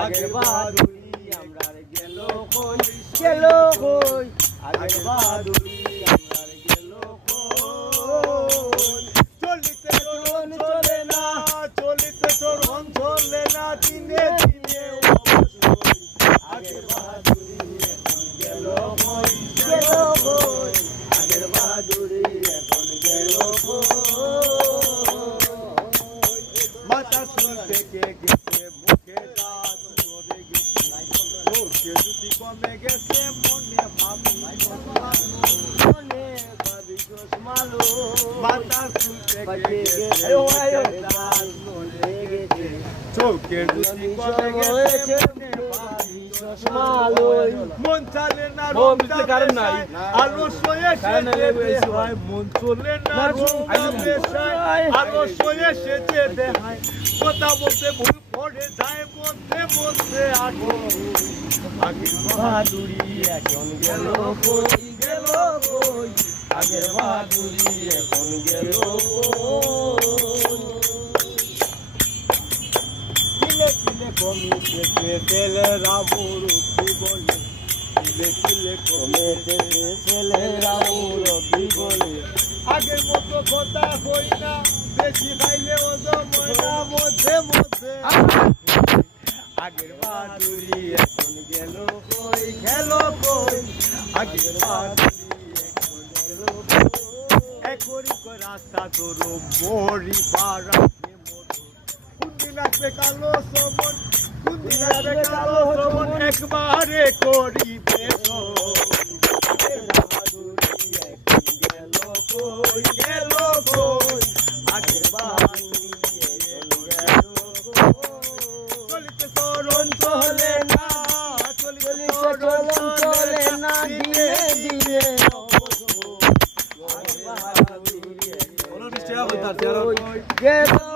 আগের বাহাদুরি আমরা গেল কই গেল কই আগের বাহাদুরি আমরা গেল কই চলিতে চরণ চলে না চলিতে চরণ চলে না দিনে দিনে আগের বাহাদুরি এখন গেল কই গেল কই আগের বাহাদুরি এখন গেল কই মাথা শুনতে কে গেছে মুখে দাঁত ধরে গেছে ওকে যদি কমে গেছে মনে ভাবি মনে ভাবি মালো মাথা শুনতে কে গেছে দাঁত ধরে গেছে চোখে যদি কমে গেছে মনে ভাবি মালো মন চলে না রোম কারণ নাই আলো সয়ে সেজে দেহায় মন চলে না রোম আলো সয়ে সেজে দেহায় কথা বলতে ভুল পড়ে যায় মধ্যে মধ্যে আগের বাহাদুরি এখন গেল কই গেল কই আগের বাহাদুরি এখন গেল কিলে কিলে কমিতে তেলে রাবুর কি বলে কিলে কিলে কমিতে তেলে রাবুর কি বলে আগের মতো কথা কই না বেশি খাইলে ওজন ময়না মধ্যে মধ্যে আগের বাহাদুরি এখন গেল কই গেল কই আগের বাহাদুরি এখন গেল একরি কই রাস্তা ধরো মরি পাড়া কুন্দিন আসবে কালো সমন কুন্দিন আসবে কালো সমন একবারে করিবে আগের বাহাদুরি এখন গেল কই গেল কই আগের বাহাদুরি চলিতে চরণ চলে না চলিতে চরণ চলে না দিনে দিনে আগের বাহাদুরি এখন গেল